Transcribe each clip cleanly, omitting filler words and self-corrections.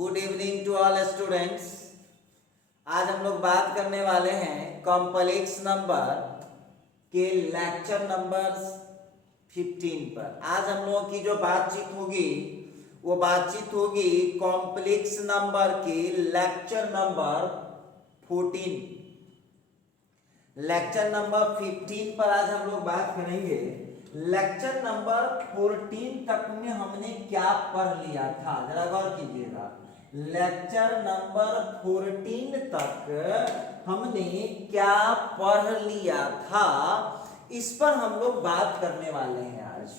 Good evening to all students. आज हम लोग बात करने वाले हैं कॉम्प्लेक्स नंबर के लेक्चर नंबर 15 पर। आज हम लोगों की जो बातचीत होगी वो बातचीत होगी कॉम्प्लेक्स नंबर के लेक्चर नंबर 14। लेक्चर नंबर 15 पर आज हम लोग बात करेंगे। लेक्चर नंबर 14 तक में हमने क्या पढ़ लिया था, जरा गौर कीजिएगा। लेक्चर नंबर 14 तक हमने क्या पढ़ लिया था, इस पर हम लोग बात करने वाले हैं आज।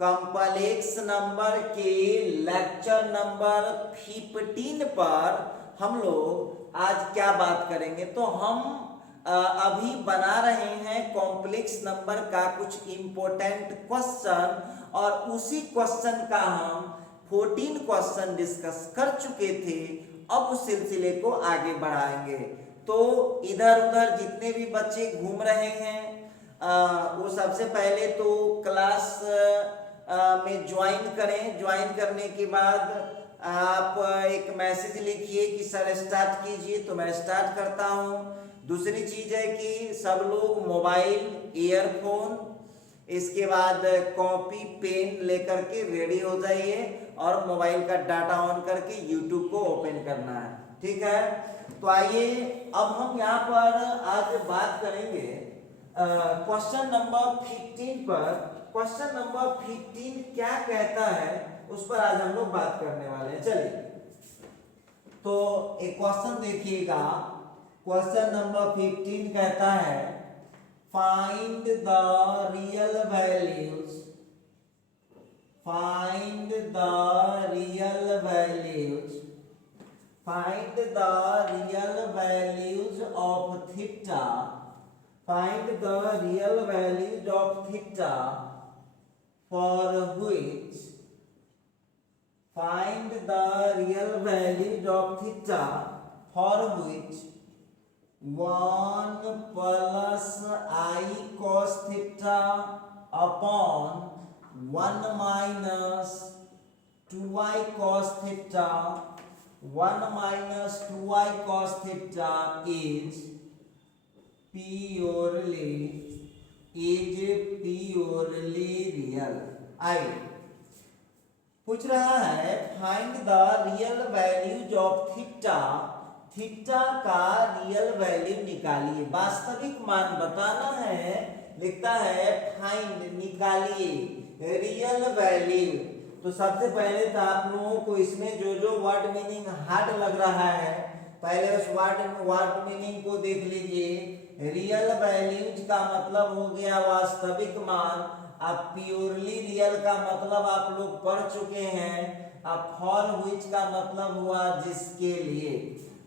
कॉम्प्लेक्स नंबर के लेक्चर नंबर 15 पर हम लोग आज क्या बात करेंगे, तो हम अभी बना रहे हैं कॉम्प्लेक्स नंबर का कुछ इंपॉर्टेंट क्वेश्चन, और उसी क्वेश्चन का हम 14 क्वेश्चन डिस्कस कर चुके थे। अब उस सिलसिले को आगे बढ़ाएंगे। तो इधर उधर जितने भी बच्चे घूम रहे हैं वो सबसे पहले तो क्लास में ज्वाइन करें। ज्वाइन करने के बाद आप एक मैसेज लिखिए कि सर स्टार्ट कीजिए, तो मैं स्टार्ट करता हूँ। दूसरी चीज है कि सब लोग मोबाइल, ईयरफोन, इसके बाद कॉपी पेन लेकर के रेडी हो जाइए और मोबाइल का डाटा ऑन करके यूट्यूब को ओपन करना है, ठीक है। तो आइए अब हम यहाँ पर आज बात करेंगे क्वेश्चन नंबर 15 पर। क्वेश्चन नंबर 15 क्या कहता है उस पर आज हम लोग बात करने वाले हैं। चलिए तो एक क्वेश्चन देखिएगा। क्वेश्चन नंबर 15 कहता है find the real values, find the real values, find the real values of theta, find the real values of theta for which, find the real values of theta for which 1 plus I cos theta upon 1 minus 2I cos theta, 1 minus 2I cos theta is purely real। I पूछ रहा है find the real values of theta, theta का real value निकालिए, वास्तविक मान बताना है। लिखता है फाइंड, निकालिए रियल वैल्यू। तो सबसे पहले तो आप लोगों को इसमें जो जो वर्ड मीनिंग हार्ड लग रहा है, पहले उस वर्ड मीनिंग को देख लीजिए। रियल वैल्यूज का मतलब हो गया वास्तविक मान। अब प्योरली रियल का मतलब आप लोग पढ़ चुके हैं। अब फॉर व्हिच का मतलब हुआ जिसके लिए।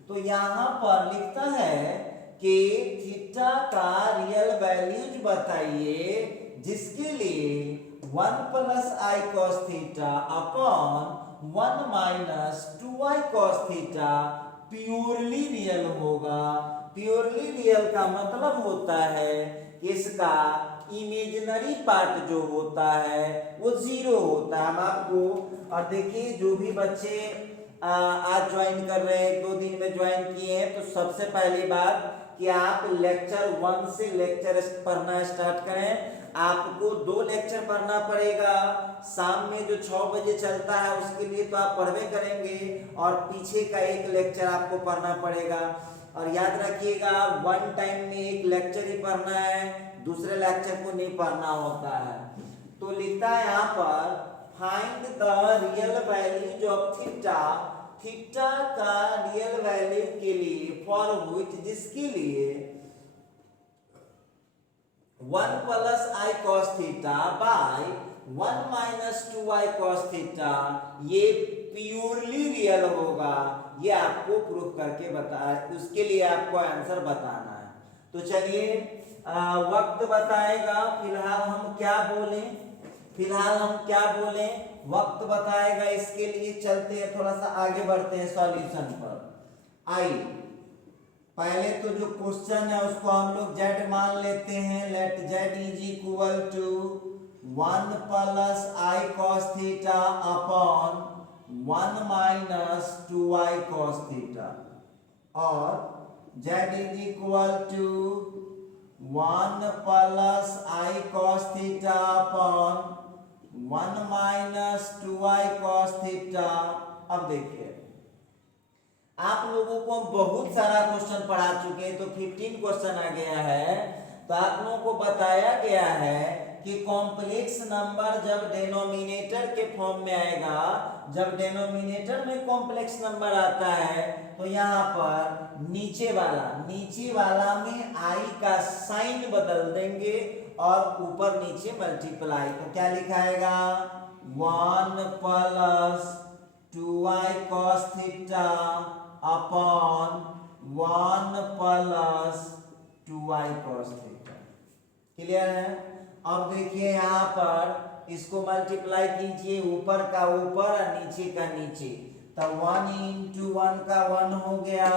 तो यहाँ पर लिखता है कि थीटा का रियल वैल्यूज बताइए जिसके लिए 1 plus i cos theta upon 1 minus 2i cos theta purely real होगा। प्योरली रियल का मतलब होता है कि इसका इमेजिनरी पार्ट जो होता है वो 0 होता है। हम आपको, और देखिए जो भी बच्चे आज ज्वाइन कर रहे हैं, 2 दिन में ज्वाइन किए हैं, तो सबसे पहली बात कि आप लेक्चर 1 से लेक्चर पढ़ना स्टार्ट करें। आपको 2 लेक्चर पढ़ना पड़ेगा। शाम में जो 6 बजे चलता है उसके लिए तो आप पढ़वे करेंगे, और पीछे का एक लेक्चर आपको पढ़ना पड़ेगा। और याद रखिएगा वन टाइम में एक लेक्चर ही पढ़ना है, दूसरे लेक्चर को नहीं पढ़ना होता है। तो लिखता है यहाँ पर find the real values of theta, theta का रियल वैल्यू के लिए फॉर व्हिच जिसके लिए 1 plus i cos theta by 1 minus 2i cos theta ये प्योरली रियल होगा। ये आपको प्रूफ करके बताया, उसके लिए आपको आंसर बताना है। तो चलिए वक्त बताएगा फिलहाल हम क्या बोलें, फिलहाल हम क्या बोलें, वक्त बताएगा। इसके लिए चलते हैं, थोड़ा सा आगे बढ़ते हैं सॉल्यूशन पर। आइए पहले तो जो क्वेश्चन है उसको हम लोग z मान लेते हैं। Let z is equal to 1 plus i cos theta upon 1 minus 2y cos theta और z is equal to 1 plus i cos theta upon 1 minus 2y cos theta. अब देखिए आप लोगों को हम बहुत सारा क्वेश्चन पढ़ा चुके हैं, तो 15 क्वेश्चन आ गया है। तो आप लोगों को बताया गया है कि कॉम्प्लेक्स नंबर जब डेनोमिनेटर के फॉर्म में आएगा, जब डेनोमिनेटर में कॉम्प्लेक्स नंबर आता है तो यहाँ पर नीचे वाला में i का साइन बदल देंगे और ऊपर नीचे मल्टीप्लाई। तो क्या लिखाएगा 1 plus 2y cos theta upon 1 plus 2y cos theta. Clear है? अब देखिए यहाँ पर इसको मल्टीप्लाई कीजिए, ऊपर का ऊपर और नीचे का नीचे। तो 1 इंटू 1 का 1 हो गया,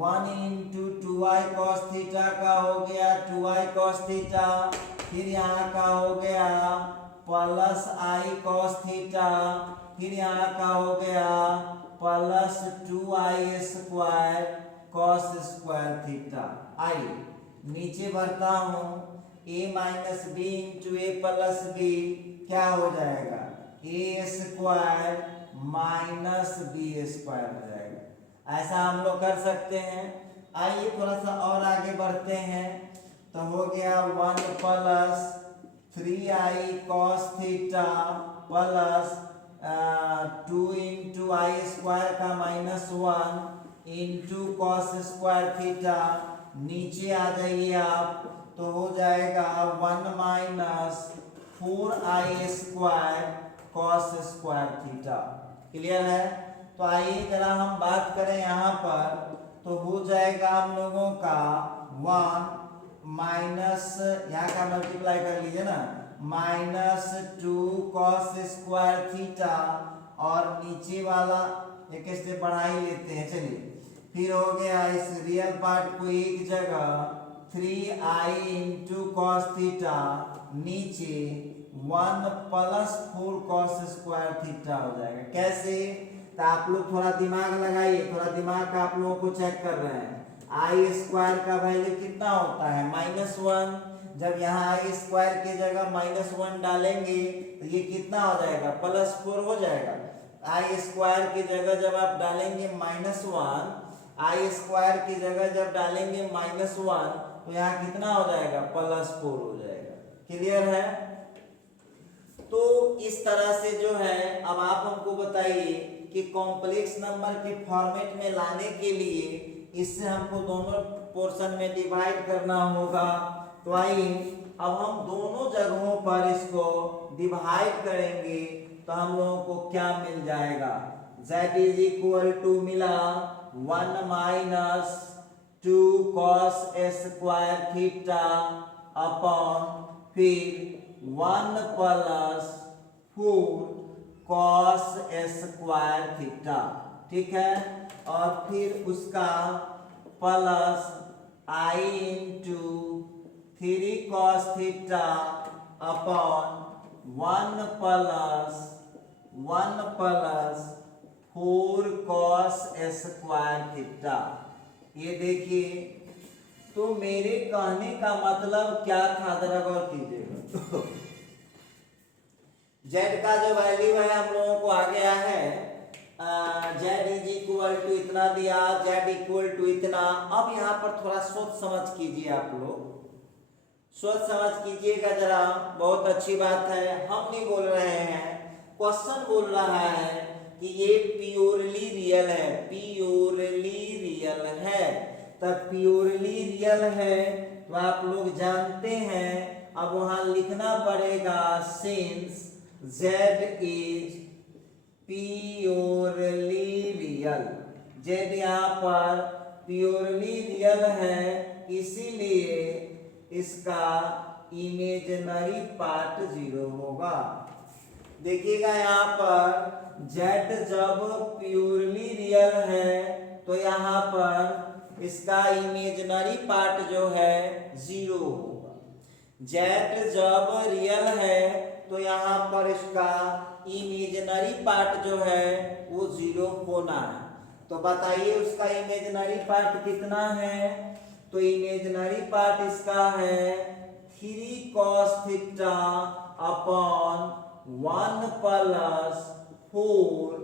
1 इंटू 2y cos थीटा का हो गया 2y cos थीटा, फिर यहाँ का हो गया प्लस i cos थीटा, फिर यहाँ का हो गया plus 2i square cos square theta. आई नीचे भरता हूँ a minus b into a plus b, क्या हो जाएगा a square minus b square हो जाएगा। ऐसा हम लोग कर सकते हैं। आइए थोड़ा सा और आगे बढ़ते हैं। तो हो गया 1 plus 3i cos theta plus 2 into i square का minus 1 into cos square theta. नीचे आ जाइए आप, तो हो जाएगा 1 minus 4i square cos square theta. Clear है? तो आइए जरा हम बात करें यहाँ पर, तो हो जाएगा हम लोगों का 1 माइनस, यहाँ का मल्टीप्लाई कर लीजिए ना, माइनस 2 कॉस स्क्वायर थीटा और नीचे वाला एक स्टेप बढ़ा ही लेते हैं। चलिए फिर हो गया इस रियल पार्ट को एक जगह 3i इंटू कॉस थीटा, नीचे 1 प्लस 4 कॉस स्क्वायर थीटा हो जाएगा। कैसे? तो आप लोग थोड़ा दिमाग लगाइए, थोड़ा दिमाग का आप लोगों को चेक कर रहे हैं। आई स्क्वायर का वैल्यू कितना होता है -1। जब यहाँ आई स्क्वायर की जगह -1 डालेंगे तो ये कितना हो जाएगा +4 हो जाएगा। आई स्क्वायर की जगह जब आप डालेंगे -1, आई स्क्वायर की जगह जब डालेंगे -1 तो यहाँ कितना हो जाएगा +4 हो जाएगा। क्लियर है? तो इस तरह से जो है, अब आप हमको बताइए कि कॉम्प्लेक्स नंबर के फॉर्मेट में लाने के लिए इससे हमको दोनों पोर्शन में डिवाइड करना होगा। तो आइए अब हम दोनों जगहों पर इसको डिवाइड करेंगे तो हम लोगों को क्या मिल जाएगा। z इज इक्वल टू मिला 1 minus 2 cos square theta upon फिर 1 प्लस 4 cos स्क्वायर थीटा। ठीक है? और फिर उसका plus i into 3 cos theta upon 1 plus 4 cos square theta. ये देखिए, तो मेरे कहने का मतलब क्या था, जरा गौर कीजिएगा। z का जो वैल्यू है हम लोगों को आ गया है, z इज इक्वल टू इतना दिया, z इक्वल टू इतना। अब यहाँ पर थोड़ा सोच समझ कीजिए, आप लोग सोच समझ कीजिएगा जरा, बहुत अच्छी बात है। हम नहीं बोल रहे हैं, क्वेश्चन बोल रहा है कि ये प्योरली रियल है, प्योरली रियल है। तब प्योरली रियल है तो आप लोग जानते हैं, अब वहां लिखना पड़ेगा since z is purely real. z यहाँ पर प्योरली रियल है, इसीलिए इसका इमेजिनरी पार्ट 0 होगा। देखिएगा यहाँ पर z जब प्योरली रियल है तो यहाँ पर इसका इमेजिनरी पार्ट जो है 0 होगा। z जब रियल है तो यहाँ पर इसका इमेजिनरी पार्ट जो है वो 0 होना है। तो बताइए उसका इमेजिनरी पार्ट कितना है? तो इमेजिनरी पार्ट इसका है 3 cos theta upon 1 plus 4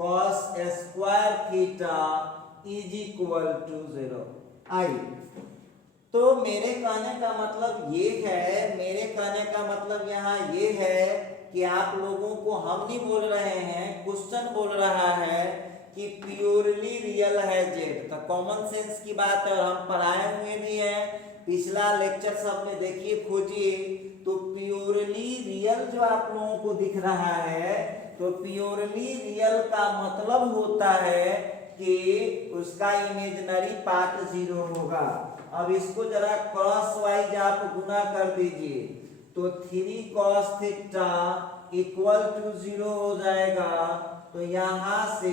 cos square theta is equal to 0। आई तो मेरे कहने का मतलब ये है, मेरे कहने का मतलब यहाँ ये है कि आप लोगों को हम नहीं बोल रहे हैं, क्वेश्चन बोल रहा है कि प्योरली रियल है जेड। तो कॉमन सेंस की बात है और हम पढ़ाए हुए भी हैं, पिछला लेक्चर सब में देखिए खोजिए। तो प्योरली रियल जो आप लोगों को दिख रहा है, तो प्योरली रियल का मतलब होता है कि उसका इमेजिनरी पार्ट 0 होगा। अब इसको जरा क्रॉस वाइज आप गुना कर दीजिए, तो 3 cos थीटा इक्वल टू 0 हो जाएगा। तो यहां से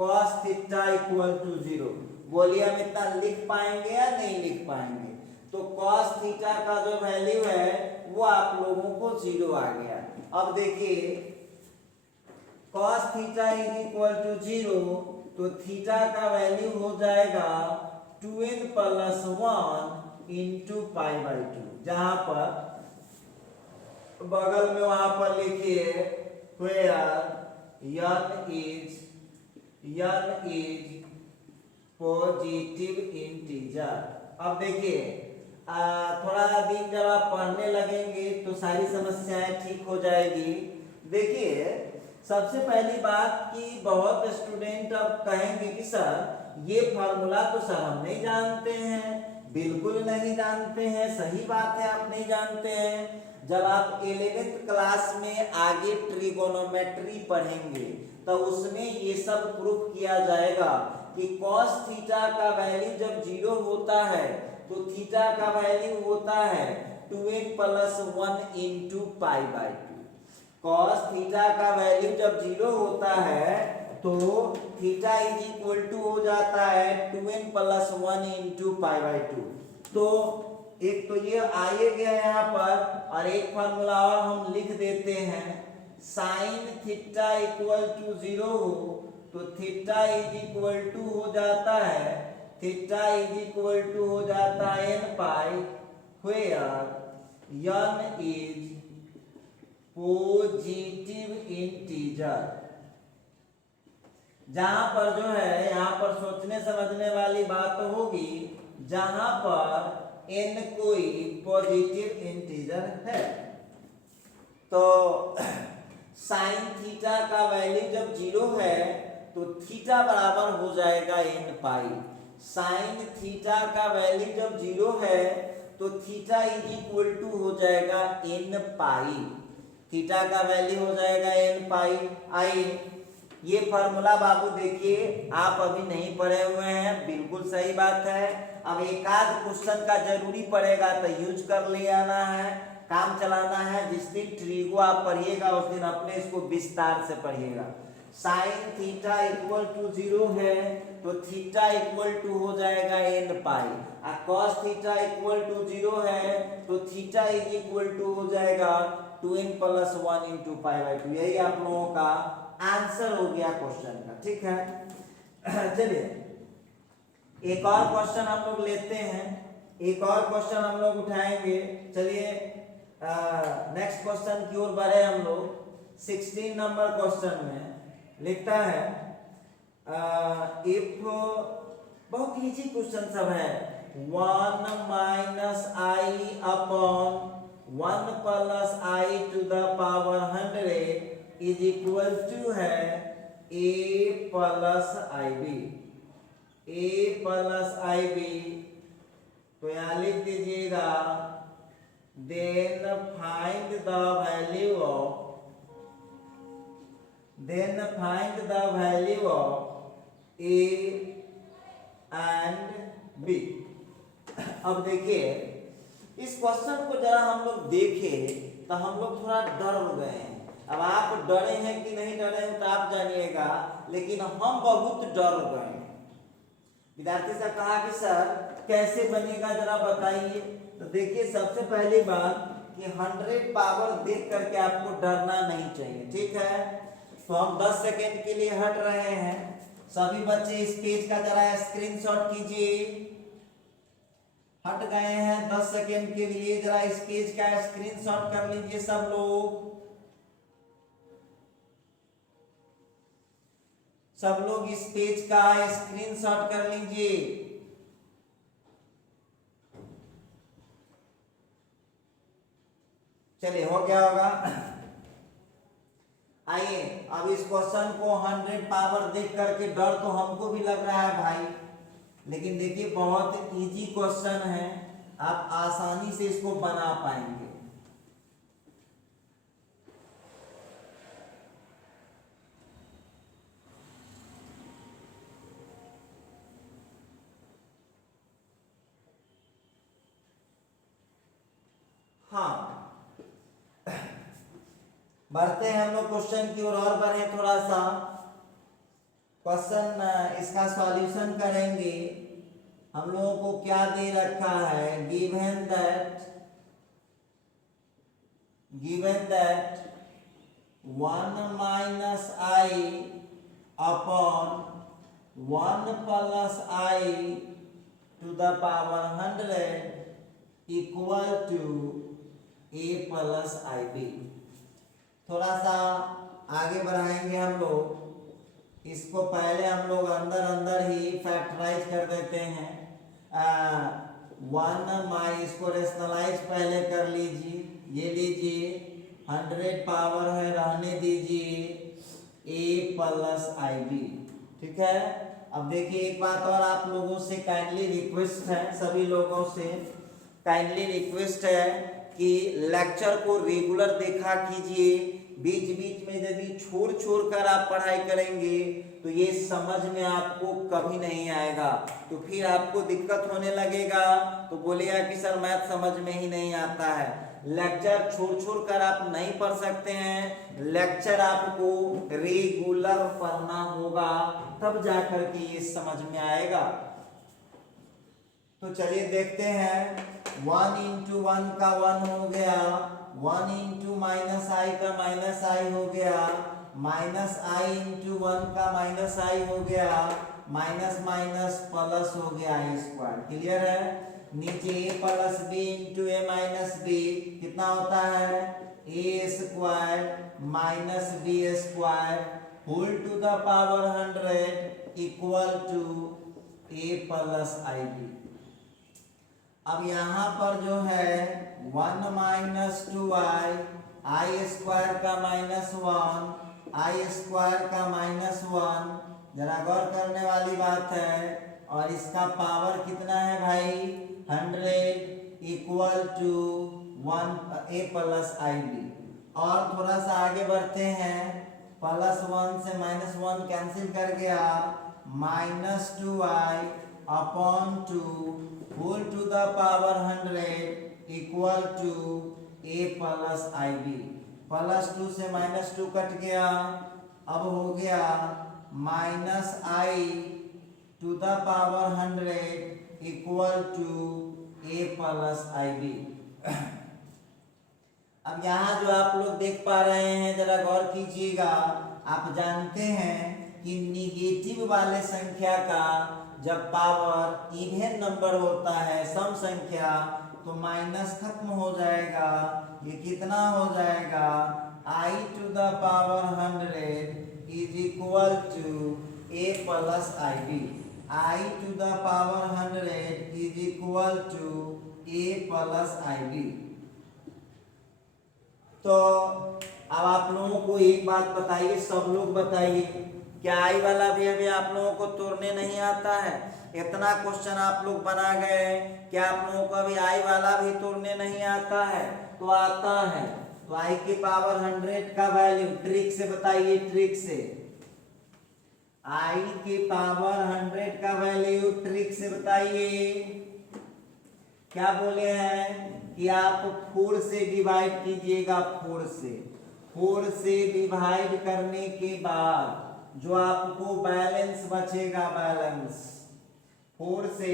cos थीटा इक्वल टू 0, बोलिए हम इतना लिख पाएंगे या नहीं लिख पाएंगे? तो cos थीटा का जो वैल्यू है वो आप लोगों को 0 आ गया। अब देखिए cos theta is equal to 0, तो थीटा का वैल्यू हो जाएगा 2n plus 1 into pi by 2। जहां पर बगल में वहां पर लिखिए where n is positive integer. अब देखिए थोड़ा दिन जब आप पढ़ने लगेंगे तो सारी समस्याएं ठीक हो जाएगी। देखिए सबसे पहली बात कि बहुत स्टूडेंट अब कहेंगे कि सर ये फार्मूला तो सर हम नहीं जानते हैं। बिल्कुल नहीं जानते हैं, सही बात है, आप नहीं जानते हैं। जब आप 11th क्लास में आगे ट्रिगोनोमेट्री पढ़ेंगे तो उसमें ये सब प्रूफ किया जाएगा कि cos थीटा का वैल्यू जब 0 होता है तो थीटा का वैल्यू होता है 2n plus 1 into pi by 2। cos theta का वैल्यू जब 0 होता है तो थीटा इज इक्वल टू हो जाता है 2n plus 1 into pi by 2। तो एक तो ये आए गया यहाँ पर, और एक फार्मूला और हम लिख देते हैं, साइन थीटा इक्वल टू 0 हो तो थीटा इज इक्वल टू हो जाता है, थीटा इज इक्वल टू हो जाता है n पाई, वेयर n इज पॉजिटिव इंटीजर। जहां पर जो है यहाँ पर सोचने समझने वाली बात होगी, जहां पर n कोई पॉजिटिव इंटीजर है। तो साइन थीटा का वैल्यू जब 0 है तो थीटा बराबर हो जाएगा n पाई। साइन थीटा का वैल्यू जब 0 है तो थीटा इज इक्वल टू हो जाएगा n पाई। थीटा का वैल्यू हो जाएगा n पाई। आई ये फॉर्मूला बाबू देखिए आप अभी नहीं पढ़े हुए हैं, बिल्कुल सही बात है। अब एक आध क्वेश्चन का जरूरी पड़ेगा तो यूज कर ले आना है, काम चलाना है। जिस दिन ट्रिगो आप पढ़िएगा उस दिन अपने इसको विस्तार से पढ़िएगा। साइन थीटा इक्वल टू 0 है तो थीटा इक्वल टू हो जाएगा n पाई, और cos थीटा इक्वल टू 0 है तो थीटा इज इक्वल टू हो जाएगा 2n plus 1 into pi by 2। यही आप लोगों का आंसर हो गया क्वेश्चन का, ठीक है। चलिए एक और क्वेश्चन हम लोग लेते हैं, एक और क्वेश्चन हम लोग उठाएंगे। चलिए नेक्स्ट क्वेश्चन की ओर बढ़े हम लोग। 16 नंबर क्वेश्चन में लिखता है इफ, बहुत इजी क्वेश्चन सब है, 1 minus i upon 1 plus i to the power 100 is equal to है a plus i b. a plus i b, तो यहाँ लिख दीजिएगा then find the value of, then find the value of a and b। अब देखिए इस question को जरा हम लोग देखें तो हम लोग थोड़ा डर गए हैं। अब आप डरे हैं कि नहीं डरे हैं तो आप जानिएगा, लेकिन हम बहुत डर गए हैं। विद्यार्थी से कहा कि सर कैसे बनेगा जरा बताइए। तो देखिए सबसे पहली बात कि 100 पावर देख करके आपको डरना नहीं चाहिए, ठीक है। तो हम 10 सेकेंड के लिए हट रहे हैं। सभी बच्चे इस पेज का जरा स्क्रीनशॉट कीजिए। हट गए हैं 10 सेकेंड के लिए, जरा इस पेज का स्क्रीनशॉट कर लीजिए सब लोग। सब लोग इस पेज का स्क्रीनशॉट कर लीजिए। चलिए, हो गया होगा। आइए अब इस क्वेश्चन को 100 पावर देख करके डर तो हमको भी लग रहा है भाई, लेकिन देखिए बहुत इजी क्वेश्चन है, आप आसानी से इसको बना पाएंगे। हाँ, बढ़ते हैं हम लोग क्वेश्चन की ओर और बढ़े थोड़ा सा। क्वेश्चन इसका सॉल्यूशन करेंगे। हम लोगों को क्या दे रखा है, given that 1 minus i upon 1 plus i to the power 100 equal to a plus i b. थोड़ा सा आगे बढ़ाएंगे हम लोग। इसको पहले हम लोग अंदर अंदर ही फैक्टराइज कर देते हैं। 1 माई, इसको रेशनलाइज पहले कर लीजिए। ये लीजिए 100 पावर है, रहने दीजिए a प्लस आई बी, ठीक है। अब देखिए एक बात और आप लोगों से काइंडली रिक्वेस्ट है, सभी लोगों से काइंडली रिक्वेस्ट है कि लेक्चर को रेगुलर देखा कीजिए। बीच बीच में यदि छोड़ छोड़ कर आप पढ़ाई करेंगे तो ये समझ में आपको कभी नहीं आएगा, तो फिर आपको दिक्कत होने लगेगा, तो बोलिएगा कि सर मैथ समझ में ही नहीं आता है। लेक्चर छोड़ छोड़ कर आप नहीं पढ़ सकते हैं, लेक्चर आपको रेगुलर पढ़ना होगा, तब जाकर के ये समझ में आएगा। तो चलिए देखते हैं। 1 इंटू 1 का 1 हो गया, 1 इंटू माइनस आई का माइनस आई हो गया, माइनस आई इंटू 1 का माइनस आई हो गया, माइनस माइनस प्लस हो गया आई स्क्वायर। क्लियर है। नीचे a plus b into a minus b कितना होता है, a square minus b square whole to the power 100 equal to a plus i b. अब यहाँ पर जो है 1 माइनस 2i, आई स्क्वायर का माइनस 1, आई स्क्वायर का माइनस 1, जरा गौर करने वाली बात है। और इसका पावर कितना है भाई, 100 equal to 1 a plus i b. और थोड़ा सा आगे बढ़ते हैं, प्लस 1 से माइनस 1 कैंसिल कर गया, minus 2i upon 2 whole to the power 100 equal to a plus i b. Plus 2 से माइनस 2 कट गया, अब हो गया minus i to the power 100 equal to a plus i b. अब यहाँ जो आप लोग देख पा रहे हैं, जरा गौर कीजिएगा। आप जानते हैं कि निगेटिव वाले संख्या का जब पावर इवन नंबर होता है, सम संख्या, तो माइनस खत्म हो जाएगा। ये कितना हो जाएगा, i to the power 100 is equal to a plus i b. I to the power 100 is equal to a plus i b. तो अब आप लोगों को एक बात बताइए, सब लोग बताइए, क्या आई वाला भी अभी आप लोगों को तोड़ने नहीं आता है? इतना क्वेश्चन आप लोग बना गए, क्या आप लोगों को अभी आई वाला भी तोड़ने नहीं आता है? तो आता है। तो आई की पावर 100 का वैल्यू ट्रिक से बताइए, ट्रिक से। आई की पावर 100 का वैल्यू ट्रिक से बताइए। क्या बोले हैं कि आप 4 से डिवाइड कीजिएगा, 4 से डिवाइड करने के बाद जो आपको बैलेंस बचेगा, बैलेंस 4 से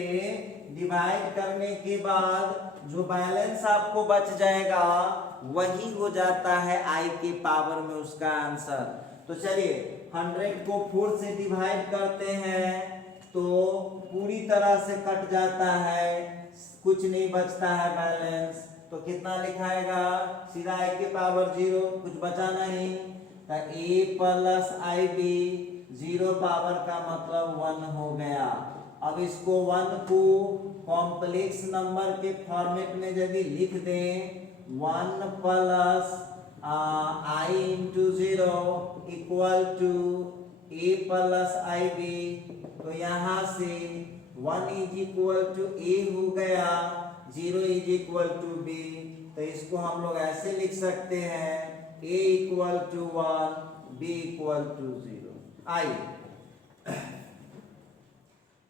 डिवाइड करने के बाद जो बैलेंस आपको बच जाएगा वही हो जाता है आई के पावर में उसका आंसर। तो चलिए 100 को 4 से डिवाइड करते हैं तो पूरी तरह से कट जाता है, कुछ नहीं बचता है बैलेंस। तो कितना लिखाएगा, सीधा आई के पावर 0, कुछ बचा नहीं, तो a plus i b, 0 power का मतलब 1 हो गया। अब इसको 1 को कॉम्प्लेक्स नंबर के फॉर्मेट में यदि लिख दें 1 plus i into 0 equal to a plus i b, तो यहाँ से 1 इज इक्वल टू a हो गया, 0 इज इक्वल टू b। तो इसको हम लोग ऐसे लिख सकते हैं a equal to 1 b equal to 0। आइए,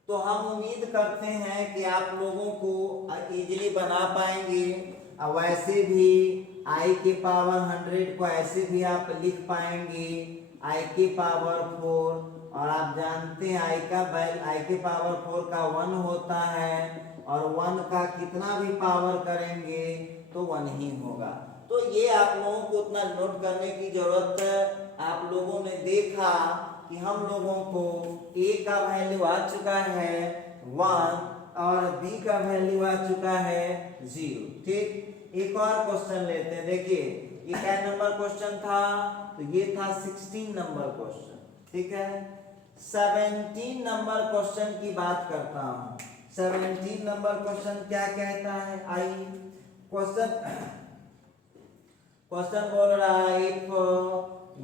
तो हम उम्मीद करते हैं कि आप लोगों को इजीली बना पाएंगे। और वैसे भी i के पावर 100 को ऐसे भी आप लिख पाएंगे i के पावर 4, और आप जानते हैं i के पावर 4 का 1 होता है, और 1 का कितना भी पावर करेंगे तो 1 ही होगा। तो ये आप लोगों को उतना नोट करने की जरूरत है। आप लोगों ने देखा कि हम लोगों को a का वैल्यू आ चुका है 1 और b का वैल्यू आ चुका है 0। ठीक, एक और क्वेश्चन लेते हैं। देखिए ये क्या नंबर क्वेश्चन था, तो ये था 16 नंबर क्वेश्चन। ठीक है, 17 नंबर क्वेश्चन की बात करता हूँ। 17 नंबर क्वेश्चन क्या कहता है, आई क्वेश्चन बोल रहा है if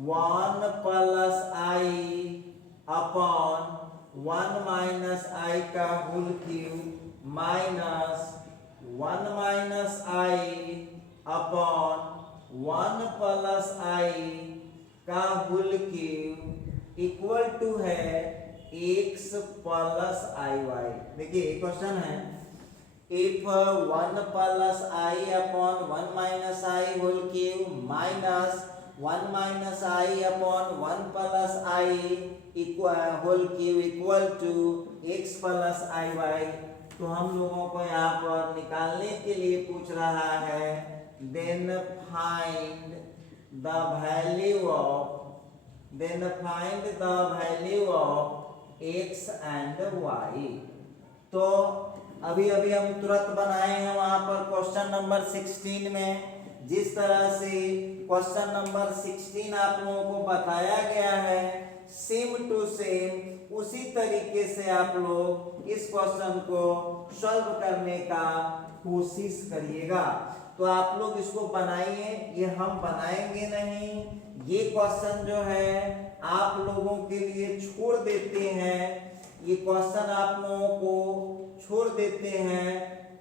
1 plus i upon 1 minus i का whole cube minus 1 minus i upon 1 plus i का होल क्यूब इक्वल टू है x प्लस आई वाई। देखिए क्वेश्चन है if 1 plus i upon 1 minus i whole cube minus 1 minus i upon 1 plus i whole cube equal to x plus i y. तो हम लोगों को यहाँ पर निकालने के लिए पूछ रहा है then find the value of x and y। तो अभी हम तुरंत बनाए हैं वहां पर क्वेश्चन नंबर 16 में। जिस तरह से क्वेश्चन नंबर 16 आप लोगों को बताया गया है सेम टू सेम उसी तरीके से आप लोग इस क्वेश्चन को सॉल्व करने का कोशिश करिएगा। तो आप लोग इसको बनाइए, ये हम बनाएंगे नहीं, ये क्वेश्चन जो है आप लोगों के लिए छोड़ देते हैं, ये क्वेश्चन आप लोगों को छोड़ देते हैं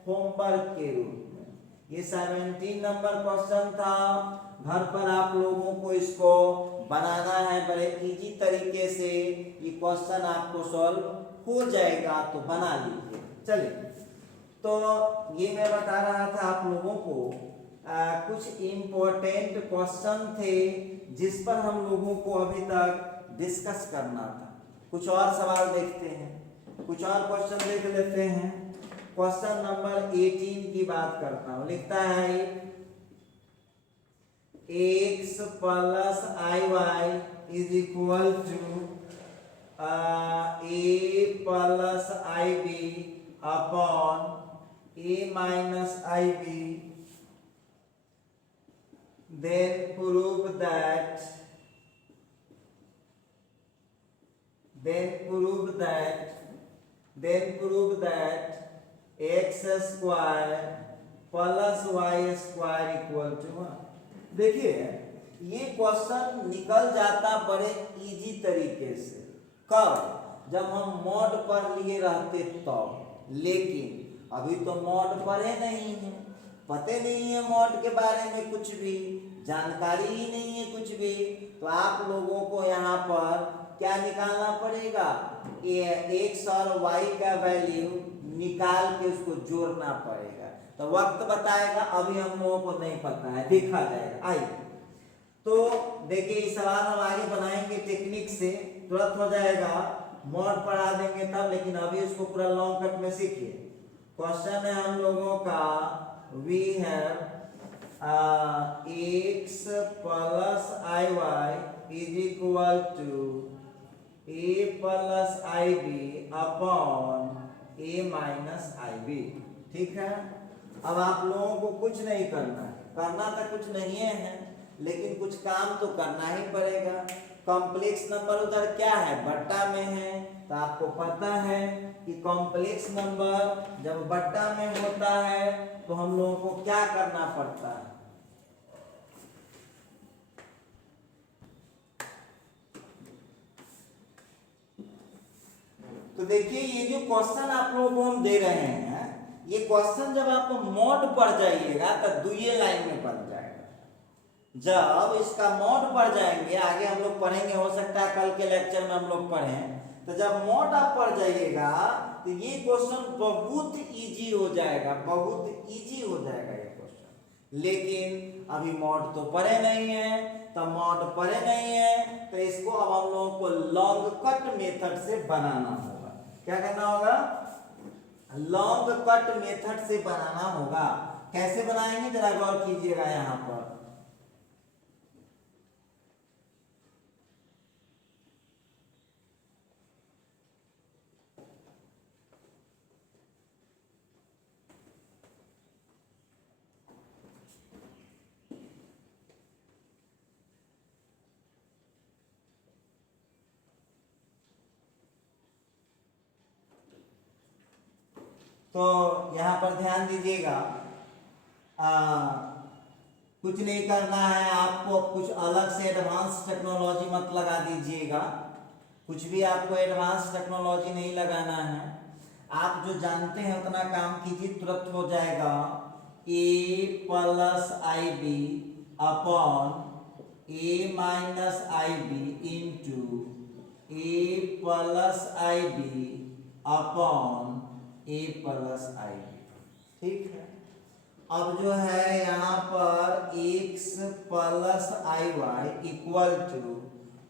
होमवर्क के रूप में। ये 17 नंबर क्वेश्चन था, घर पर आप लोगों को इसको बनाना है बड़े इजी तरीके से, ये क्वेश्चन आपको सॉल्व हो जाएगा, तो बना लीजिए। चलिए, तो ये मैं बता रहा था आप लोगों को कुछ इम्पोर्टेंट क्वेश्चन थे जिस पर हम लोगों को अभी तक डिस्कस करना था। कुछ और सवाल देखते हैं, कुछ और क्वेश्चन देख लेते हैं। क्वेश्चन नंबर 18 की बात करता हूं। लिखता है x plus i y is equal to a plus i b upon a minus i b. Then prove that x square plus y square equal to 1। देखिए ये क्वेश्चन निकल जाता बड़े इजी तरीके से, कब, जब हम मॉड पर लिए रहते तब। लेकिन अभी तो मॉड पढ़े नहीं है, पते नहीं है मॉड के बारे में, कुछ भी जानकारी ही नहीं है कुछ भी। तो आप लोगों को यहाँ पर क्या निकालना पड़ेगा, x और y का वैल्यू निकाल के उसको जोड़ना पड़ेगा। तो वक्त बताएगा, अभी हम लोगों को नहीं पता है, देखा जाएगा। आइए, तो देखिए इस सवाल हम आगे बनाएंगे टेक्निक से, तुरंत हो जाएगा, मॉड पढ़ा देंगे तब, लेकिन अभी उसको पूरा लॉन्ग कट में सीखिए। क्वेश्चन है हम लोगों का we have x plus i y is equal to a plus i b upon a minus i b. ठीक है, अब आप लोगों को कुछ नहीं करना है, करना तो कुछ नहीं है, लेकिन कुछ काम तो करना ही पड़ेगा। कॉम्प्लेक्स नंबर उधर क्या है, बट्टा में है, तो आपको पता है कि कॉम्प्लेक्स नंबर जब बट्टा में होता है तो हम लोगों को क्या करना पड़ता है। तो देखिए ये जो क्वेश्चन आप लोगों को हम दे रहे हैं, ये क्वेश्चन जब आप मोड पढ़ जाइएगा तो दुइये लाइन में बन जाएगा। जब इसका मोड पढ़ जाएंगे, आगे हम लोग पढ़ेंगे, हो सकता है कल के लेक्चर में हम लोग पढ़ें, तो जब मोड आप पढ़ जाइएगा तो ये क्वेश्चन बहुत इजी हो जाएगा, बहुत इजी हो जाएगा ये क्वेश्चन। लेकिन अभी मोड तो पढ़े नहीं है, तो मोड पढ़े नहीं है तो इसको अब हम लोगों को लॉन्ग कट मेथड से बनाना होगा। क्या करना होगा, लॉन्ग कट मेथड से बनाना होगा। कैसे बनाएंगे जरा गौर कीजिएगा यहां पर। तो यहाँ पर ध्यान दीजिएगा, कुछ नहीं करना है आपको, कुछ अलग से एडवांस टेक्नोलॉजी मत लगा दीजिएगा, कुछ भी आपको एडवांस टेक्नोलॉजी नहीं लगाना है। आप जो जानते हैं उतना काम कीजिए, तुरंत हो जाएगा। a plus i b upon a minus i b into a plus i b upon a plus i b. ठीक है, अब जो है यहाँ पर x plus i y equal to,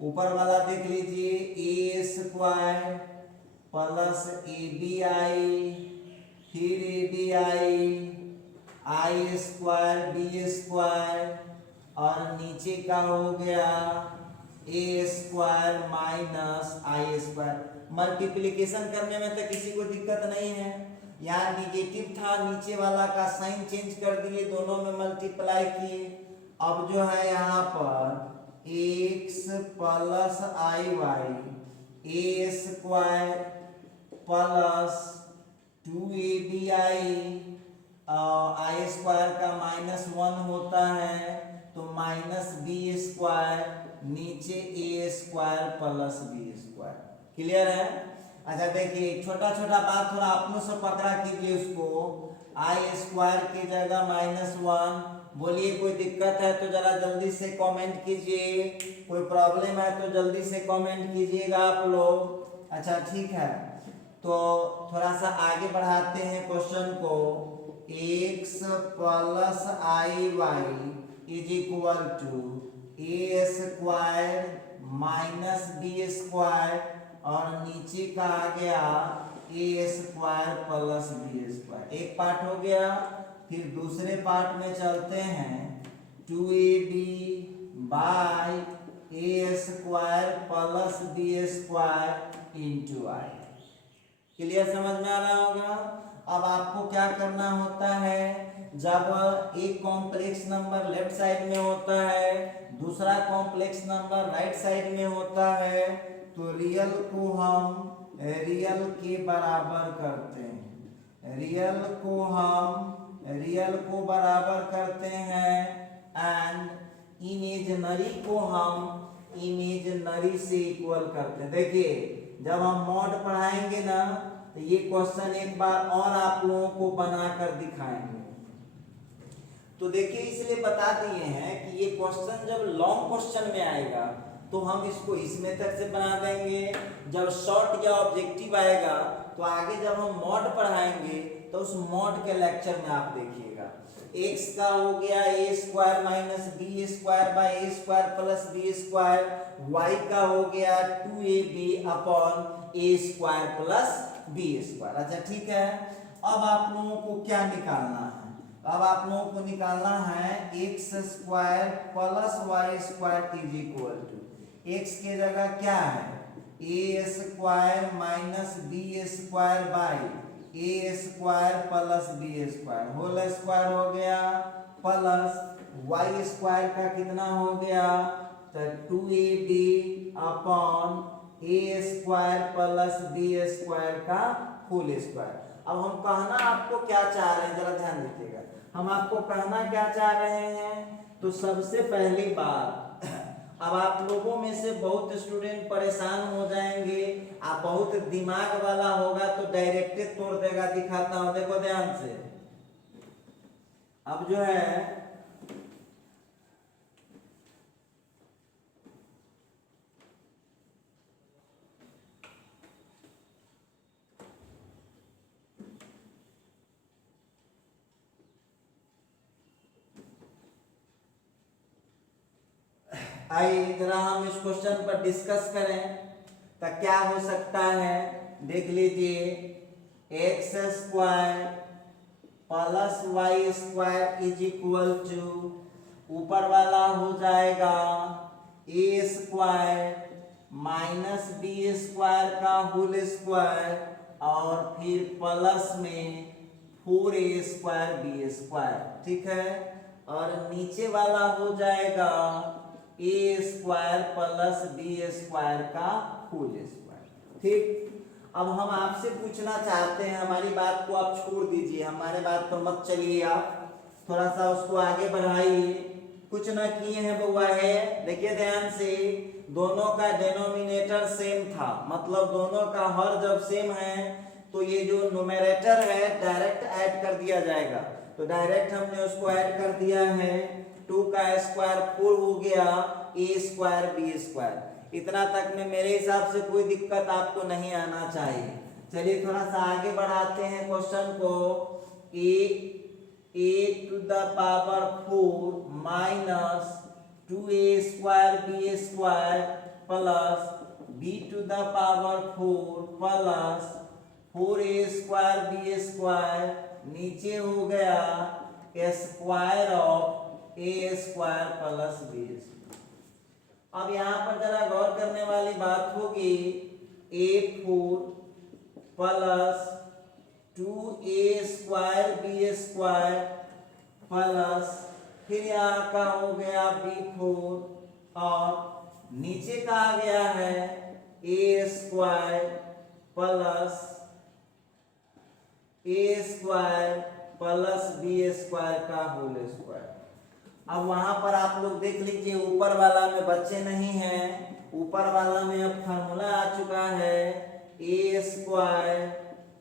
ऊपर वाला देख लीजिए, a square plus a b i, फिर a b i square b square, और नीचे का हो गया a square minus i square. Multiplication करने में तो किसी को दिक्कत नहीं है, यहाँ निगेटिव था, नीचे वाला का साइन चेंज कर दिए, दोनों में मल्टीप्लाई किए। अब जो है यहाँ पर x plus i y a square plus 2ab i square का -1 होता है तो माइनस बी स्क्वायर, नीचे a square plus b square. Clear है? अच्छा देखिए, छोटा छोटा बात थोड़ा अपनों से पकड़ा कीजिए उसको। आई स्क्वायर की जगह -1, बोलिए कोई दिक्कत है तो जरा जल्दी से कमेंट कीजिए, कोई प्रॉब्लम है तो जल्दी से कमेंट कीजिएगा आप लोग। अच्छा ठीक है, तो थोड़ा सा आगे बढ़ाते हैं क्वेश्चन को। x plus i y is equal to a square minus b square, और नीचे का आ गया a square plus b square. एक पार्ट हो गया, फिर दूसरे पार्ट में चलते हैं। 2ab by a square plus b square into i. Clear, समझ में आ रहा होगा? अब आपको क्या करना होता है, जब एक कॉम्प्लेक्स नंबर लेफ्ट साइड में होता है, दूसरा कॉम्प्लेक्स नंबर राइट साइड में होता है, तो रियल को हम रियल के बराबर करते हैं, रियल को हम रियल को बराबर करते हैं, एंड इमेजिनरी को हम इमेजिनरी से इक्वल करते हैं। देखिए जब हम मॉड पढ़ाएंगे ना, तो ये क्वेश्चन एक बार और आप लोगों को बनाकर दिखाएंगे। तो देखिए इसलिए बता दिए हैं कि ये क्वेश्चन जब लॉन्ग क्वेश्चन में आएगा तो हम इसको इस मेथड से बना देंगे, जब शॉर्ट या ऑब्जेक्टिव आएगा तो आगे जब हम मॉड पढ़ाएंगे तो उस मॉड के लेक्चर में आप देखिएगा। x का हो गया a square minus b square by a square plus b square, y का हो गया 2ab upon a square plus b square. अच्छा ठीक है, अब आप लोगों को क्या निकालना है, अब आप लोगों को निकालना है x square plus y square is equal to, x के जगह क्या है a square minus b square by a square plus b square whole square हो गया, प्लस वाई स्क्वायर का कितना हो गया तो 2ab upon a square plus b square का होल स्क्वायर। अब हम कहना आपको क्या चाह रहे हैं, जरा ध्यान दीजिएगा, हम आपको कहना क्या चाह रहे हैं। तो सबसे पहली बात, अब आप लोगों में से बहुत स्टूडेंट परेशान हो जाएंगे, आप बहुत दिमाग वाला होगा तो डायरेक्ट तोड़ देगा। दिखाता हूं, देखो ध्यान से। अब जो है आइए जरा हम इस क्वेश्चन पर डिस्कस करें तो क्या हो सकता है। देख लीजिए, x square plus y square is equal to, ऊपर वाला हो जाएगा a square minus b square का होल स्क्वायर और फिर प्लस में 4a स्क्वायर बी स्क्वायर, ठीक है। और नीचे वाला हो जाएगा a square plus b square का होल स्क्वायर, ठीक। अब हम आपसे पूछना चाहते हैं, हमारी बात को आप छोड़ दीजिए, हमारे बात पर मत चलिए, आप थोड़ा सा उसको आगे बढ़ाइए। कुछ ना किए हैं बउआ है, देखिए ध्यान से, दोनों का डिनोमिनेटर सेम था, मतलब दोनों का हर जब सेम है तो ये जो न्यूमरेटर है डायरेक्ट ऐड कर दिया जाएगा। तो डायरेक्ट हमने उसको ऐड कर दिया है, 2 का स्क्वायर 4 हो गया, ए स्क्वायर बी स्क्वायर। इतना तक में मेरे हिसाब से कोई दिक्कत आपको नहीं आना चाहिए। चलिए थोड़ा सा आगे बढ़ाते हैं क्वेश्चन को। A to the power 4 minus 2a square b square plus b to the power 4 plus 4a square b square, नीचे हो गया square of a square plus b square. अब यहाँ पर जरा गौर करने वाली बात होगी, a4 plus 2a square b square plus फिर यहाँ का हो गया b4 और नीचे का आ गया है a square plus a square plus b square का होल स्क्वायर। अब वहां पर आप लोग देख लीजिए, ऊपर वाला में बच्चे नहीं हैं, ऊपर वाला में अब फार्मूला आ चुका है a square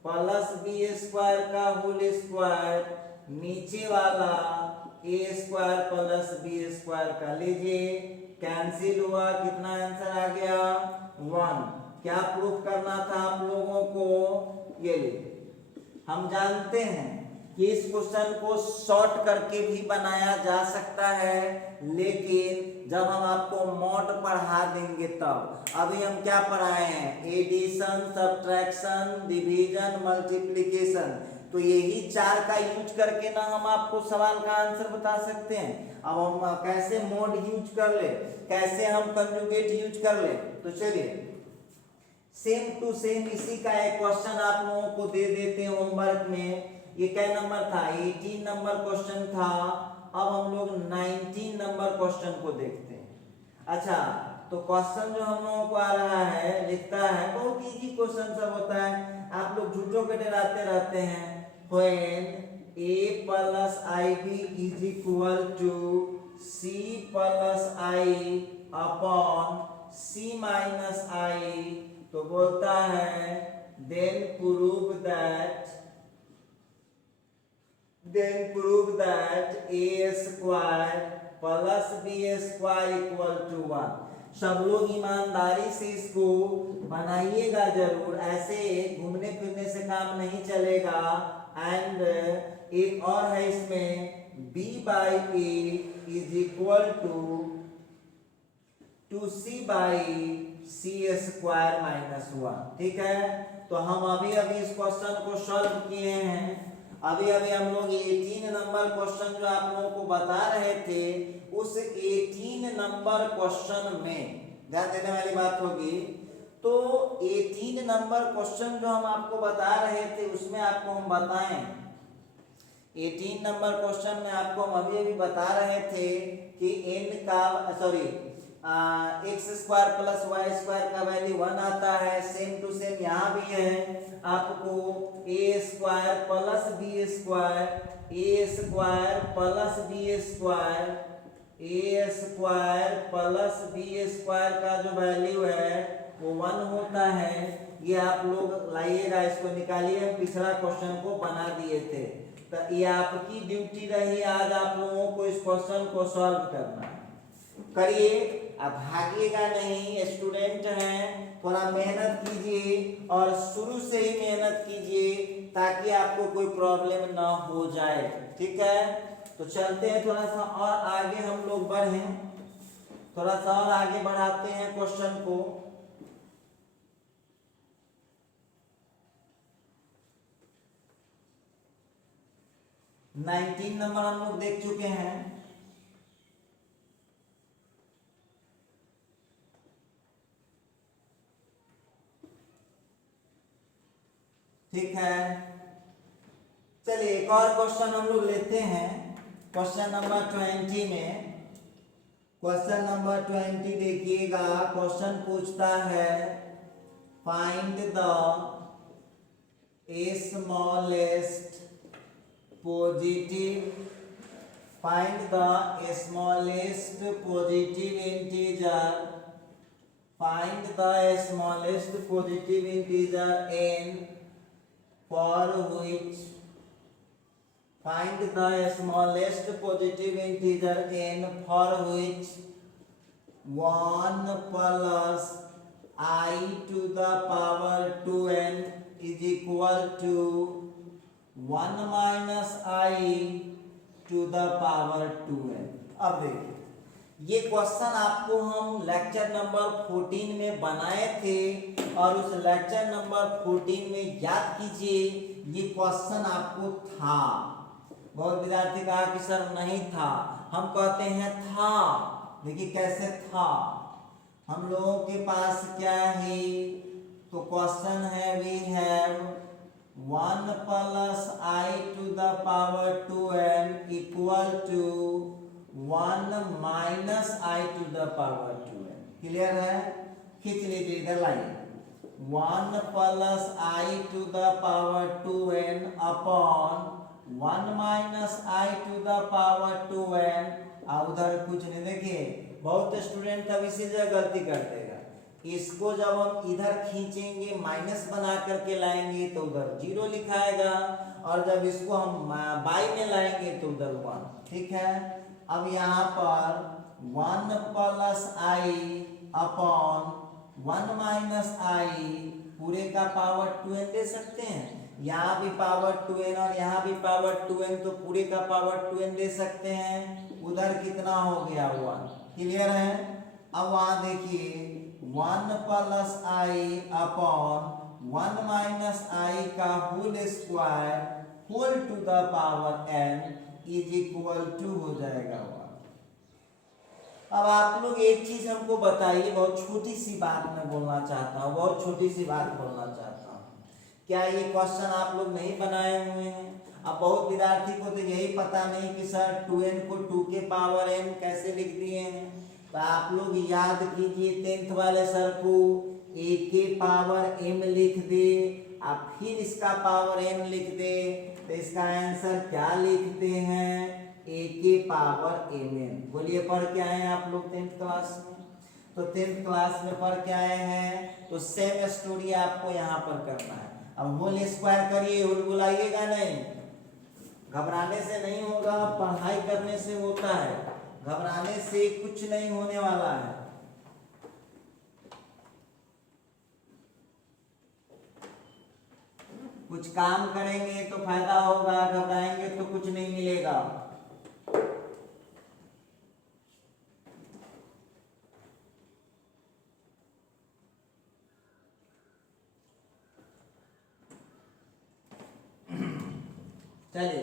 plus b square का होल स्क्वायर, नीचे वाला ए स्क्वायर प्लस बी स्क्वायर का। लीजिए कैंसिल हुआ, कितना आंसर आ गया 1। क्या प्रूफ करना था आप लोगों को, ये लीजिए। हम जानते हैं कि इस क्वेश्चन को शॉर्ट करके भी बनाया जा सकता है, लेकिन जब हम आपको मॉड पढ़ा देंगे तब। अभी हम क्या पढ़ाए हैं, एडिशन, सब्ट्रैक्शन, डिवीजन, मल्टीप्लिकेशन, तो यही 4 का यूज करके ना हम आपको सवाल का आंसर बता सकते हैं। अब हम कैसे मॉड यूज कर ले, कैसे हम कंजुगेट यूज कर ले, तो चलिए सेम टू सेम इसी का एक क्वेश्चन आप लोगों को दे देते हैं होमवर्क में। ये क्या नंबर था, 18 नंबर क्वेश्चन था। अब हम लोग 19 नंबर क्वेश्चन को देखते हैं। अच्छा, तो क्वेश्चन जो हम लोगों को आ रहा है, लिखता है, बहुत इजी क्वेश्चन सब होता है, आप लोग झूठों के डराते रहते हैं। when a plus ib is equal to c plus i upon c minus i, तो बोलता है then prove that a square plus b square equal to 1। सब लोग ईमानदारी से इसको बनाइएगा जरूर, ऐसे घूमने फिरने से काम नहीं चलेगा। एंड एक और है इसमें b by a is equal to c by c square minus 1, ठीक है। तो हम अभी इस क्वेश्चन को सॉल्व किए हैं। अभी अभी हम लोग 18 नंबर क्वेश्चन जो आप लोगों को बता रहे थे, उस 18 नंबर क्वेश्चन में ध्यान देने वाली बात होगी। तो 18 नंबर क्वेश्चन जो हम आपको बता रहे थे उसमें आपको हम बताएं, 18 नंबर क्वेश्चन में आपको हम अभी अभी बता रहे थे कि n का sorry x square plus y square का वैल्यू 1 आता है। सेम टू सेम यहाँ भी है, आपको ए स्क्वायर प्लस बी स्क्वायर, ए स्क्वायर प्लस बी स्क्वायर, ए स्क्वायर प्लस बी स्क्वायर का जो वैल्यू है वो 1 होता है। ये आप लोग लाइएगा, इसको निकालिए, हम पिछला क्वेश्चन को बना दिए थे। तो ये आपकी ड्यूटी रही आज आप लोगों को इस क्वेश्चन को सॉल्व करना। करिए, आप भागिएगा नहीं, स्टूडेंट हैं, थोड़ा मेहनत कीजिए और शुरू से ही मेहनत कीजिए ताकि आपको कोई प्रॉब्लम ना हो जाए। ठीक है, तो चलते हैं, थोड़ा सा और आगे हम लोग बढ़ें, थोड़ा सा और आगे बढ़ाते हैं क्वेश्चन को। नाइनटीन नंबर हम लोग देख चुके हैं। ठीक है, चलिए एक और क्वेश्चन हम लोग लेते हैं। क्वेश्चन नंबर 20 में, क्वेश्चन नंबर 20 देखिएगा, क्वेश्चन पूछता है find the smallest positive, find the smallest positive integer, find the smallest positive integer n for which, find the smallest positive integer n for which 1 plus I to the power 2n is equal to 1 minus I to the power 2n। अब देखिए, ये question आपको हम lecture number 14 में बनाए थे और उस लेक्चर नंबर 14 में याद कीजिए ये क्वेश्चन आपको था। बहुत विद्यार्थी कहा कि सर नहीं था, हम कहते हैं था। देखिए कैसे था, हम लोगों के पास क्या है, तो क्वेश्चन है we have 1 plus I to the power 2n equal to 1 minus I to the power 2n। Clear है, खींच लीजिए, इधर लाइए, 1 plus I to the power 2n upon 1 minus I to the power 2n। उधर कुछ नहीं, देखिए बहुत स्टूडेंट अब इसी जगह गलती कर देगा, इसको जब हम इधर खींचेंगे माइनस बना करके लाएंगे तो उधर 0 लिखाएगा, और जब इसको हम बाई में लाएंगे तो उधर 1। ठीक है, अब यहाँ पर 1 प्लस आई अपॉन 1 माइनस आई पूरे का पावर 2n दे सकते हैं, यहाँ भी पावर 2n और यहाँ भी पावर 2n, तो पूरे का पावर 2n दे सकते हैं। उधर कितना हो गया 1। क्लियर है, अब वहां देखिए 1 plus i upon 1 minus i का whole square whole to the power n is equal to हो जाएगा 1। अब आप लोग एक चीज हमको बताइए, बहुत छोटी सी बात मैं बोलना चाहता हूँ, बहुत छोटी सी बात बोलना चाहता हूँ, क्या ये क्वेश्चन आप लोग नहीं बनाए हुए हैं? अब बहुत विद्यार्थी को तो यही पता नहीं कि सर 2n को 2 के पावर n कैसे लिख दिए हैं। तो आप लोग याद कीजिए 10th वाले सर को a के पावर m लिख दे, आप फिर इसका पावर n लिख दे, तो इसका आंसर क्या लिखते हैं, a के पावर mn। बोलिए पढ़ के आए हैं आप लोग 10th क्लास में? तो 10th क्लास में पढ़ के आए हैं, तो सेम स्टोरी आपको यहाँ पर करना है। अब होल स्क्वायर करिए, होल बुलाइएगा नहीं, घबराने से नहीं होगा, पढ़ाई करने से होता है, घबराने से कुछ नहीं होने वाला है। कुछ काम करेंगे तो फायदा होगा, घबराएंगे तो कुछ नहीं मिलेगा। चलिए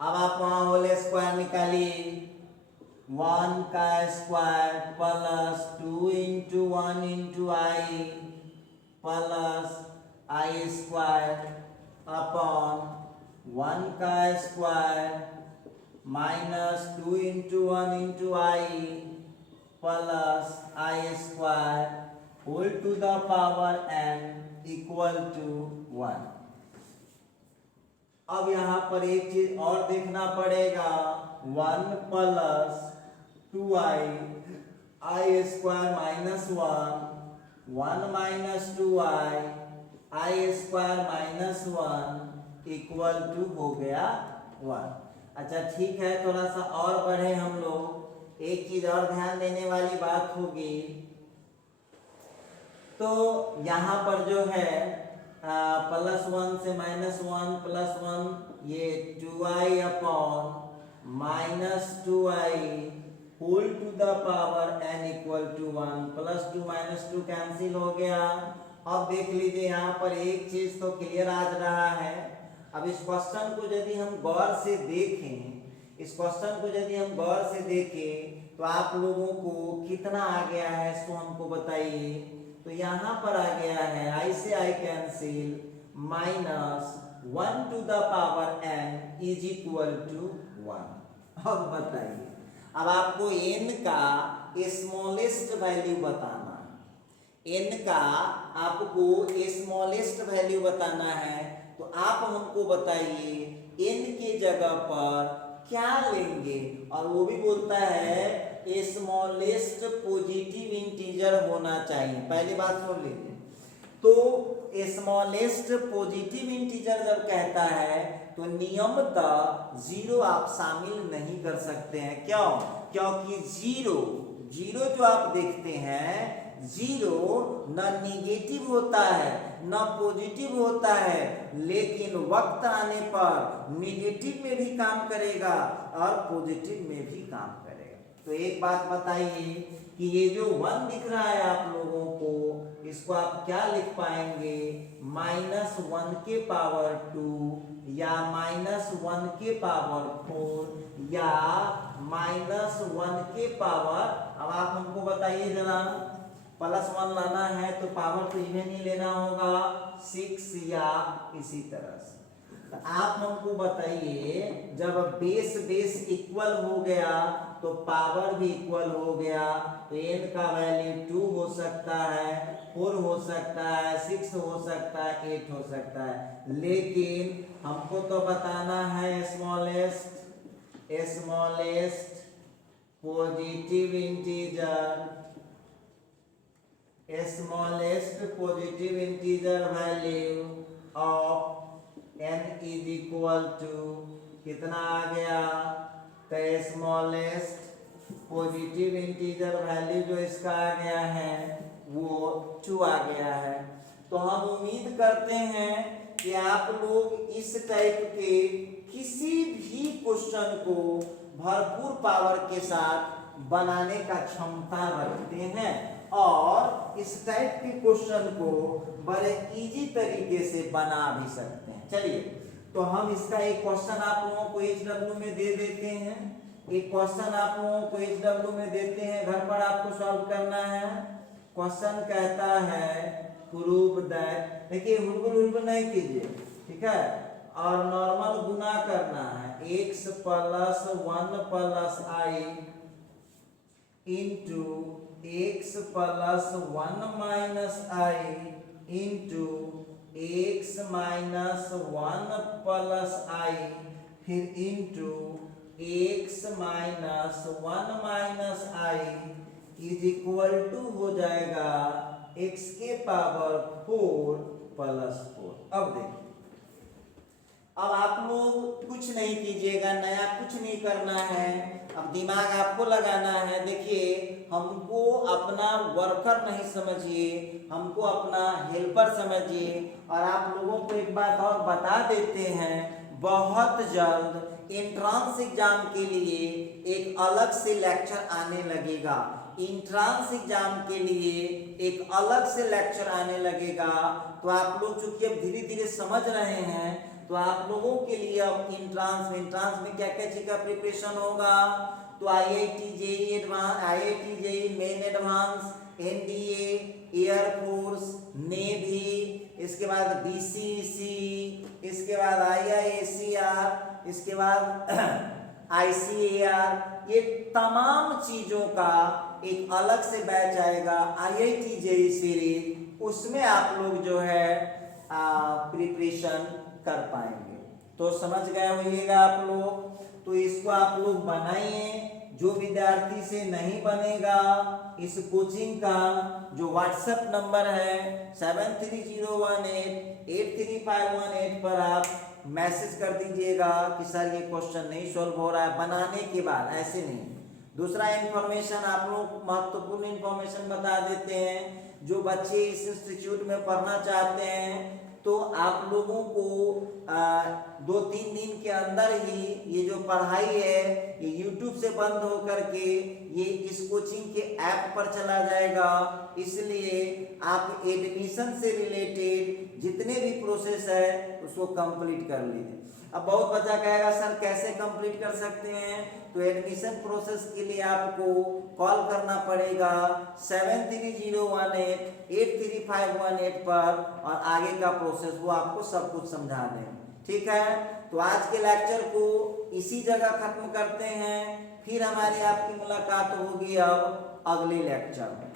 अब आप वहां होल स्क्वायर निकालिए। 1 का square plus 2 into 1 into i plus i square upon 1 का square minus 2 into 1 into i plus i square whole to the power n equal to 1। अब यहाँ पर एक चीज और देखना पड़ेगा, 1 plus 2i i square minus 1 minus 2i i square minus 1 equal to हो गया 1। अच्छा ठीक है, थोड़ा सा और बढ़े हम लोग। एक चीज और ध्यान देने वाली बात होगी, तो यहाँ पर जो है प्लस 1 से माइनस 1 प्लस 1 ये 2i upon minus 2i whole to the power n equal to 1 plus 2 minus 2 cancel हो गया। अब देख लीजिए यहाँ पर एक चीज तो क्लियर आ रहा है। अब इस क्वेश्चन को यदि हम गौर से देखें, तो आप लोगों को कितना आ गया है इसको हमको बताइए। तो यहाँ पर आ गया है आई से i cancel minus 1 to the power n is equal to 1। अब बताइए, अब आपको n का स्मॉलेस्ट वैल्यू बताना है, n का आपको स्मॉलेस्ट वैल्यू बताना है। तो आप हमको बताइए n के जगह पर क्या लेंगे, और वो भी बोलता है स्मॉलेस्ट पॉजिटिव इंटीजर होना चाहिए। पहली बात सुन लीजिए, तो स्मॉलेस्ट पॉजिटिव इंटीजर जब कहता है तो नियमतः 0 आप शामिल नहीं कर सकते हैं। क्यों? क्योंकि जीरो जो आप देखते हैं, 0 न निगेटिव होता है न पॉजिटिव होता है, लेकिन वक्त आने पर निगेटिव में भी काम करेगा और पॉजिटिव में भी काम करेगा। तो एक बात बताइए कि ये जो 1 दिख रहा है आप लोगों को, इसको आप क्या लिख पाएंगे, -1 के पावर 2 या -1 के पावर 4 या -1 के पावर, अब आप हमको बताइए जरा, +1 लाना है तो पावर तो इन्हें नहीं लेना होगा, 6 या इसी तरह से। तो आप हमको बताइए जब बेस इक्वल हो गया तो पावर भी इक्वल हो गया, तो n का वैल्यू 2 हो सकता है, 4 हो सकता है, 6 हो सकता है, 8 हो सकता है, लेकिन हमको तो बताना है smallest positive integer value of n is equal to कितना आ गया, तो स्मॉलेस्ट पॉजिटिव इंटीजर वैल्यू जो इसका आ गया है वो 2 आ गया है। तो हम उम्मीद करते हैं कि आप लोग इस टाइप के किसी भी क्वेश्चन को भरपूर पावर के साथ बनाने का क्षमता रखते हैं और इस टाइप के क्वेश्चन को बड़े इजी तरीके से बना भी सकते हैं। चलिए, तो हम इसका एक क्वेश्चन आप लोगों को HW में दे देते हैं, घर पर आपको सॉल्व करना है। क्वेश्चन कहता है प्रूव दैट, देखिए हुलबुल नहीं कीजिए, ठीक है, और नॉर्मल गुना करना है, x plus 1 plus i into x plus 1 minus i into x minus 1 plus i फिर into x minus 1 minus i is equal to हो जाएगा x के पावर 4 प्लस 4। अब देखिए, अब आप लोग कुछ नहीं कीजिएगा, नया कुछ नहीं करना है, अब दिमाग आपको लगाना है। देखिए, हमको अपना वर्कर नहीं समझिए, हमको अपना हेल्पर समझिए। और आप लोगों को एक बात और बता देते हैं, बहुत जल्द एंट्रांस एग्जाम के लिए एक अलग से लेक्चर आने लगेगा, तो आप लोग चूंकि अब धीरे धीरे समझ रहे हैं, तो आप लोगों के लिए अब इंट्रांस में क्या क्या चीज का प्रिपरेशन होगा, तो IIT JEE advance, IIT JEE main advance, NDA, air force, navy, इसके बाद बीसीसी, इसके बाद आईआईएसईआर, इसके बाद आईसीएआर, ये तमाम चीजों का एक अलग से बैच आएगा आईआईटी जेई सीरीज, उसमें आप लोग जो है प्रिपरेशन कर पाएंगे। तो समझ गए होइएगा आप लोग, तो इसको आप लोग बनाइए। जो विद्यार्थी से नहीं बनेगा, इस कोचिंग का जो व्हाट्सएप नंबर है 7301883518 पर आप मैसेज कर दीजिएगा कि सर ये क्वेश्चन नहीं सॉल्व हो रहा है, बनाने के बाद, ऐसे नहीं। दूसरा इंफॉर्मेशन आप लोग महत्वपूर्ण इंफॉर्मेशन बता देते हैं, जो बच्चे इस इंस्टीट्यूट में पढ़ना चाहते हैं तो आप लोगों को 2-3 दिन के अंदर ही ये जो पढ़ाई है ये YouTube से बंद होकर के ये इस कोचिंग के ऐप पर चला जाएगा, इसलिए आप एडमिशन से रिलेटेड जितने भी प्रोसेस है उसको कंप्लीट कर लीजिए। अब बहुत बच्चा कहेगा सर कैसे कंप्लीट कर सकते हैं, तो एडमिशन प्रोसेस के लिए आपको कॉल करना पड़ेगा 7301883518 पर, और आगे का प्रोसेस वो आपको सब कुछ समझा दें। ठीक है, तो आज के लेक्चर को इसी जगह खत्म करते हैं, फिर हमारी आपकी मुलाकात होगी अब अगले लेक्चर में।